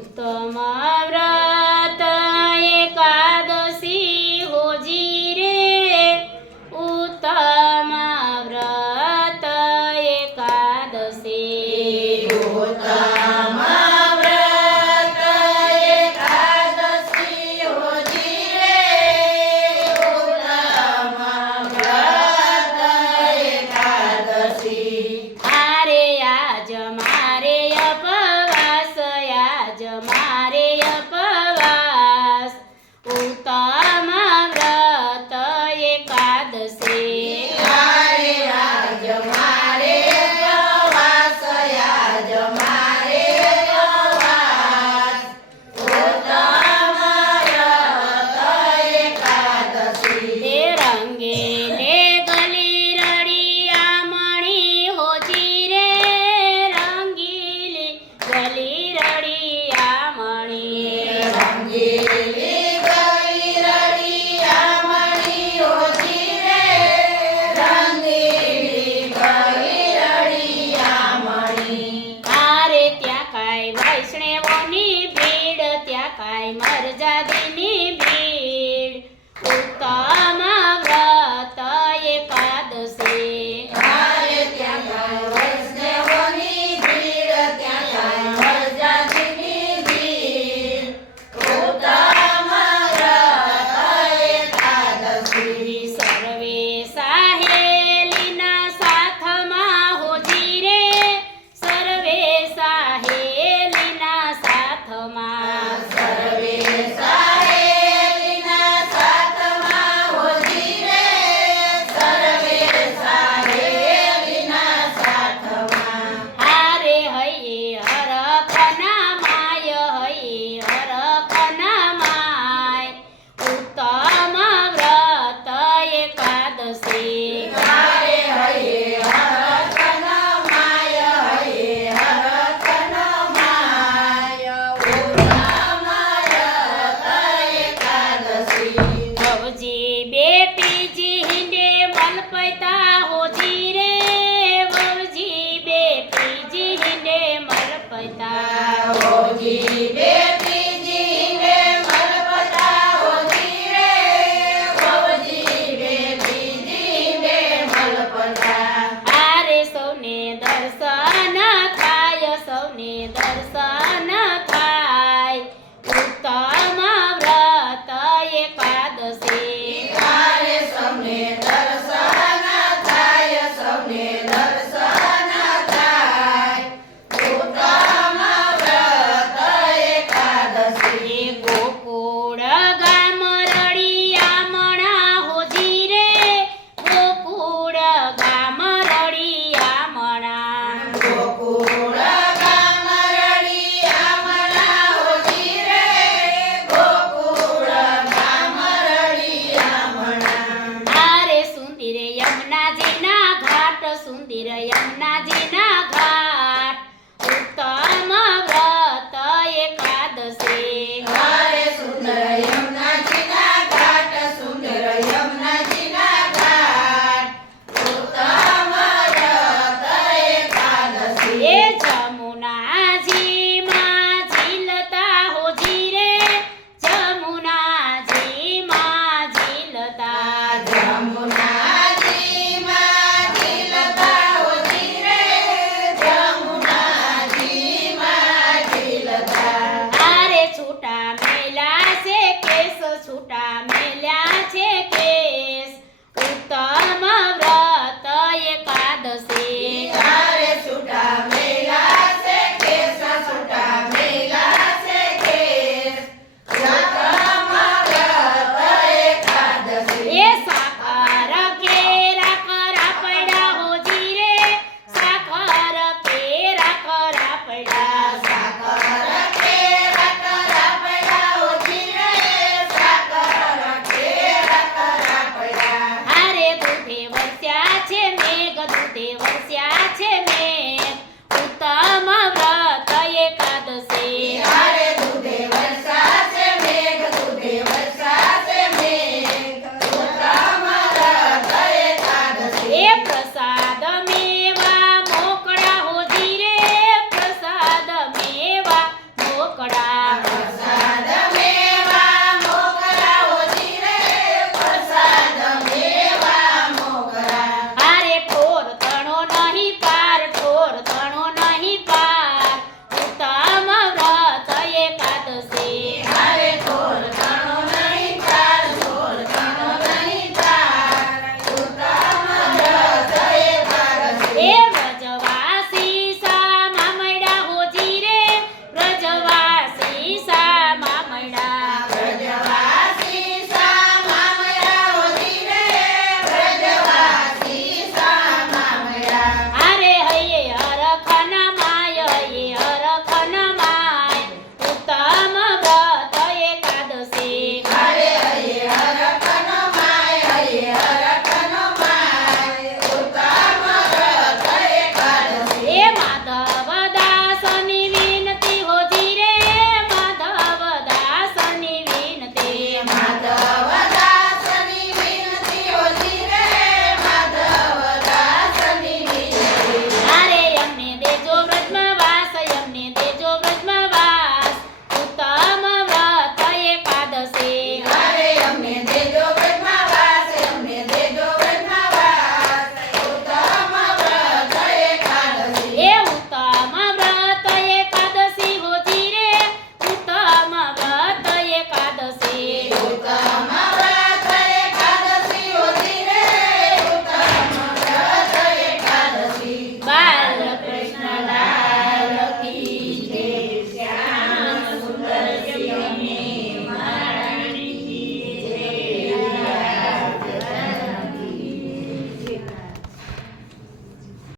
ઉત્તમ વ્રત એકાદશી હોજી રે, ઉત્તમ વ્રત એકાદશી, ઉત્તમ વ્રત એકાદશી હોજી રે, ઉત્તમ વ્રત એકાદશી. આરે આજ મારે અપવાસ, આજ મારે અપવાસ, ઉત્તમ વ્રત એકાદશી. આરે આજ મારે ઉપવાસ, આજ મારે ઉપવાસ, ઉત્તમ વ્રત એકાદશી. એ રંગેલે ગલી રળિયા મણી હોજી રે, રંગીલી ગલી રળિયા મણી. રંગીલી ગઈ રળિયા મણી હોજી રે, રંગીલી ગઈ રળિયા મણી. આરે ત્યાં કાંઈ વૈષ્ણવોની ભીડ, ત્યાં કાંઈ મરજાદીની ભીડ, ઉત્તમ વ્રત એકાદશી. આરે ત્યાં કાંઈ વૈષ્ણવોની ભીડ, ત્યાં કાંઈ મરજાદીની ભીડ, ઉત્તમ વ્રત એકાદશી. સર્વે સાહેલીના સાથમાં હોજી રે, સર્વે સાહેલીના સાથમાં. સર્વે સાહેલીના સાથમાં હોજી રે, સર્વે સાહેલીના સાથમાં. હારે હૈયે હરખના માય, હૈયે હરખના માય, ઉત્તમ વ્રત એકાદશી. હારે હૈયે હરખના માય, હૈયે હરખના માય, ઉત્તમ વ્રત એકાદશી. વવજી બેટીજી હિંડે મલપતા હોજી રે, વવજી બેટીજી હિંડે મલપતા. હોજી બેટીજી ને મલપતા હોજી રે, હોજી બેટીજી ને મલપતા. આરે સૌને દર્શન થાય, સૌને દર્શન થાય, ઉત્તમ વ્રત એકાદશી. આરે સૌને દર્શન થાય, સૌને દર્શન થાય, ઉત્તમ વ્રત એકાદશી. એ ગોકુળ ગામ રળિયા મણા હોજી રે, ગોકુળ ગામ રળિયા મણા. ગોકુળ ગામ રળિયા મણા હોજી રે, ગોકુળ ગામ રળિયા મણા. આરે સુંદર યમુનાજીના ઘાટ, સુંદર યમુનાજીના ઘાટ, ઉત્તમ વ્રત એકાદશી. હારે સુંદર યમુનાજીના ઘાટ, સુંદર યમુનાજીના ઘાટ, ઉત્તમ વ્રત એકાદશી. એ